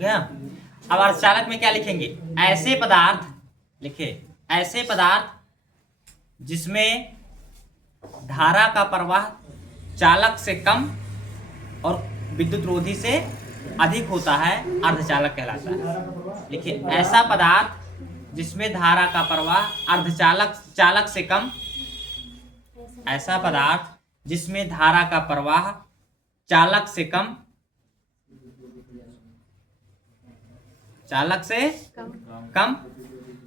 गया। अब अर्धचालक में क्या लिखेंगे? ऐसे पदार्थ लिखे, ऐसे पदार्थ जिसमें धारा का प्रवाह चालक से कम और विद्युत रोधी से अधिक होता है अर्धचालक कहलाता है। लिखिए, ऐसा पदार्थ जिसमें धारा का प्रवाह चालक से कम, ऐसा पदार्थ जिसमें धारा का प्रवाह चालक से कम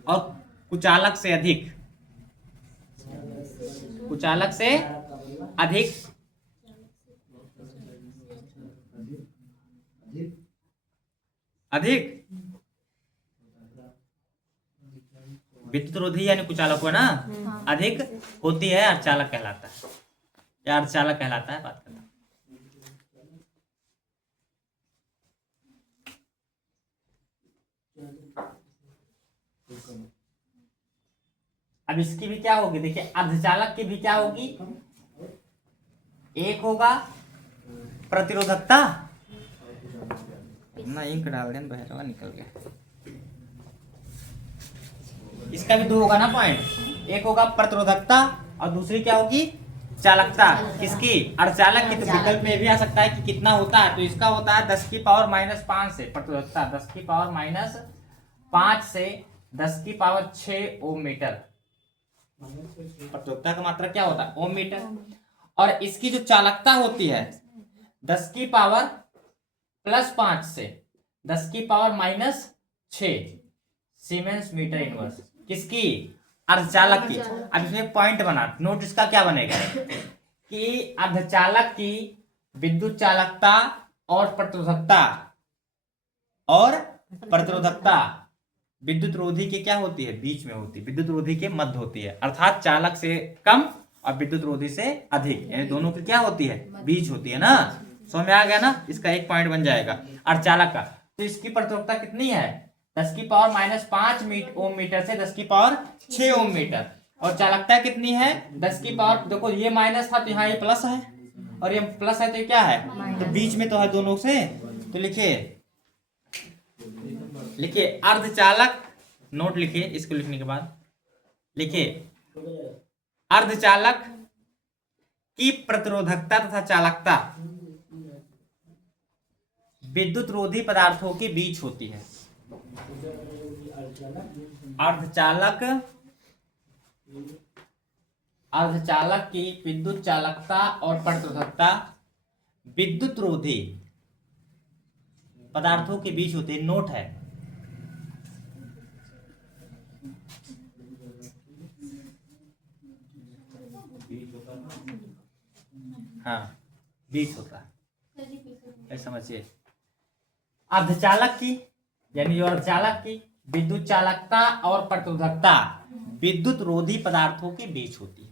और कुचालक से अधिक विद्युत रोधी यानी कुचालक हो ना, अधिक होती है अर्धचालक कहलाता है, या अर्धचालक कहलाता है। बात करना अब इसकी भी क्या होगी? देखिए, अर्धचालक की भी क्या होगी? एक होगा प्रतिरोधकता, ना इंक डाल दें बहरवा निकल गया। इसका भी दो होगा ना पॉइंट, एक होगा प्रतिरोधकता और दूसरी क्या होगी? चालकता। किसकी? अर्धचालक की। तो विकल्प में भी आ सकता है कि कितना होता है, तो इसका होता है 10 की पावर -5 से प्रतिरोधकता 10 की पावर -5 से 10 की पावर 6 ओम मीटर। प्रतिरोधकता का मात्रा क्या होता है? ओम मीटर। और इसकी जो चालकता होती है 10 की पावर +5 से 10 की पावर -6 सीमेंस मीटर इनवर्स। किसकी? अर्धचालक की। अब इसमें पॉइंट बना, नोट इसका क्या बनेगा कि अर्धचालक की विद्युत चालकता और प्रतिरोधकता विद्युत रोधी के क्या होती है? बीच में होती है, विद्युत रोधी के मध्य होती है, अर्थात चालक से कम और विद्युत रोधी से अधिक, यानी दोनों की क्या होती है? बीच होती है ना। समझ में आ गया ना? इसका एक पॉइंट बन जाएगा अर्धचालक का। तो इसकी प्रतिरोधकता कितनी है? 10 की पावर -5 ओम मीटर से 10 की पावर 6 ओम मीटर। और चालकता कितनी है? 10 की पावर, देखो ये माइनस था तो यहाँ ये प्लस है, और ये प्लस है तो ये क्या है? तो बीच में तो है दोनों से। तो लिखिए अर्धचालक, नोट लिखिए, इसको लिखने के बाद लिखिए अर्धचालक की प्रतिरोधकता तथा चालकता विद्युत रोधी पदार्थों के बीच होती है। अर्धचालक की विद्युत चालकता और प्रतिरोधकता विद्युत रोधी पदार्थों के बीच होती है। नोट है, हाँ बीच होता है, समझिए। अर्धचालक की यानी जो अर्धचालक की विद्युत चालकता और प्रतिरोधकता विद्युत रोधी पदार्थों के बीच होती है।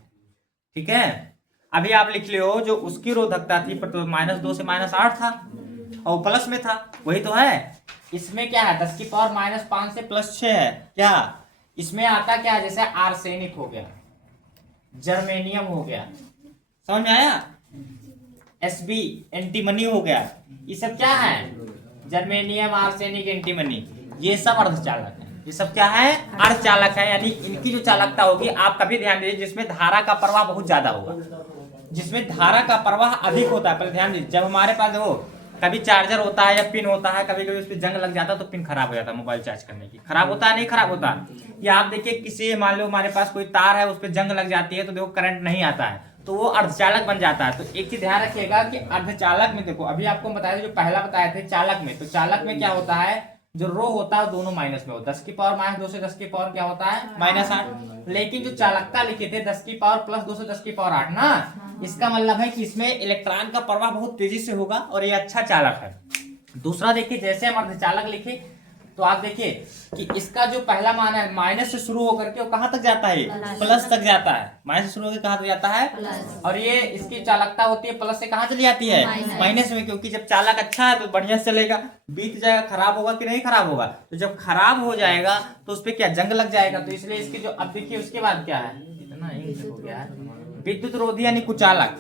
ठीक है, अभी आप लिख लो जो उसकी रोधकता थी -2 से -8 था और प्लस में था, वही तो है। इसमें क्या है? 10 की पावर -5 से +6 है। क्या इसमें आता क्या है? जैसे आर्सेनिक हो गया, जर्मेनियम हो गया, समझ में आया? Sb एंटीमनी हो गया, ये सब क्या है? जर्मेनियम, आर्सेनिक, एंटीमनी, ये सब अर्धचालक है। ये सब क्या है? अर्धचालक है। यानी इनकी जो चालकता होगी, आप कभी ध्यान दीजिए, जिसमें धारा का प्रवाह बहुत ज्यादा होगा, जिसमें धारा का प्रवाह अधिक होता है। पहले ध्यान दीजिए, जब हमारे पास वो कभी चार्जर होता है या पिन होता है, कभी कभी उस पर जंग लग जाता है तो पिन खराब हो जाता है। मोबाइल चार्ज करने की खराब होता है, नहीं खराब होता? या आप देखिए, किसी मान लो हमारे पास कोई तार है, उस पर जंग लग जाती है तो देखो करंट नहीं आता है, तो वो अर्धचालक बन जाता है। तो एक चीज ध्यान रखिएगा कि अर्धचालक में, देखो अभी आपको बताया जो पहला बताए थे चालक में, तो चालक में क्या होता है? जो रो होता है दोनों माइनस में होता है। 10 की पावर -2 से 10 की पावर क्या होता है? -8। लेकिन जो चालकता लिखे थे 10 की पावर +2 से 10 की पावर 8 ना, इसका मतलब है कि इसमें इलेक्ट्रॉन का प्रवाह बहुत तेजी से होगा और ये अच्छा चालक है। दूसरा देखिए, जैसे हम अर्धचालक लिखे तो आप देखिए कि इसका जो पहला मान है माइनस से शुरू होकर के वो कहां तक जाता है? प्लस तक जाता है। माइनस से शुरू होकर कहां तक जाता है? और ये इसकी चालकता होती है प्लस से कहां चली जाती है? माइनस में, क्योंकि जब चालक अच्छा है तो बढ़िया से चलेगा, बीत जाएगा, खराब होगा कि नहीं खराब होगा? तो जब खराब हो जाएगा तो उस पर क्या जंग लग जाएगा, तो इसलिए इसकी जो, अब देखिए उसके बाद क्या है, इतना हो गया है, विद्युत रोधी यानी कुचालक।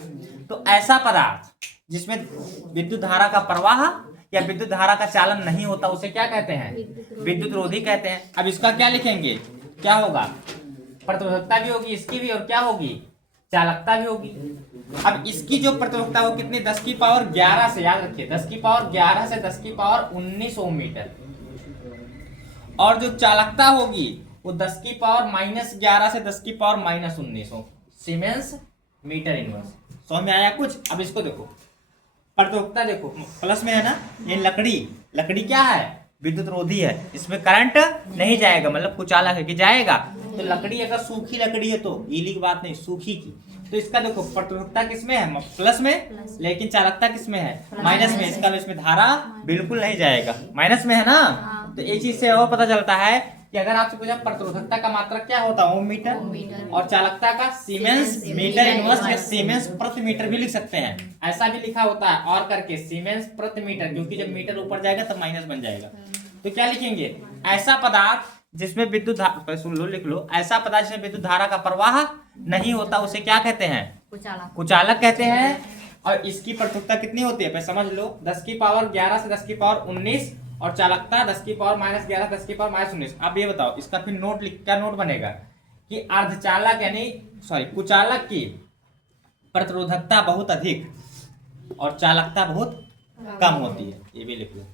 तो ऐसा पदार्थ जिसमें विद्युत धारा का प्रवाह या विद्युत धारा का चालन नहीं होता उसे क्या कहते हैं? विद्युत रोधी कहते हैं। अब इसका क्या लिखेंगे? क्या होगा? प्रतिरोधकता भी होगी इसकी भी, और क्या होगी? चालकता भी होगी। अब इसकी जो प्रतिरोधकता वो कितनी? 10 की पावर 11 से, याद रखिए 10 की पावर 11 से 10 की पावर 19 ओम मीटर, और जो चालकता होगी वो 10 की पावर -11 से 10 की पावर -19 सीमेंस मीटर इनवर्स। समझ में आया कुछ? अब इसको देखो, प्रतिरोधकता देखो प्लस में है ना, ये लकड़ी क्या है? विद्युत रोधी है, इसमें करंट नहीं जाएगा, मतलब कुचालक है कि जाएगा। तो लकड़ी अगर सूखी लकड़ी है तो गीली की बात नहीं, सूखी की, तो इसका देखो प्रतिरोधकता किसमें है? प्लस में, लेकिन चालकता किसमें है? माइनस में। इसका इसमें धारा बिल्कुल नहीं जाएगा, माइनस में है ना। तो एक चीज से और पता चलता है कि अगर आपसे पूछा प्रतिरोधकता का मात्रक क्या होता है? ओम मीटर, और चालकता का सीमेंस मीटर इनवर्स या सीमेंस प्रति मीटर भी लिख सकते हैं। ऐसा भी लिखा होता है और करके सीमेंस प्रति मीटर, क्योंकि जब मीटर ऊपर जाएगा तब माइनस बन जाएगा। तो क्या लिखेंगे? ऐसा पदार्थ जिसमें विद्युत धारा, सुन लो लिख लो, ऐसा पदार्थ जिसमें विद्युत धारा का प्रवाह नहीं होता उसे क्या कहते हैं? कुचालक कहते हैं। और इसकी प्रतिरोधकता कितनी होती है? समझ लो, 10 की पावर 11 से 10 की पावर 19, और चालकता 10 की पावर -11 10 की पावर -19। अब ये बताओ इसका फिर नोट क्या नोट बनेगा कि अर्धचालक यानी कुचालक की प्रतिरोधकता बहुत अधिक और चालकता बहुत कम होती है। ये भी लिख लो।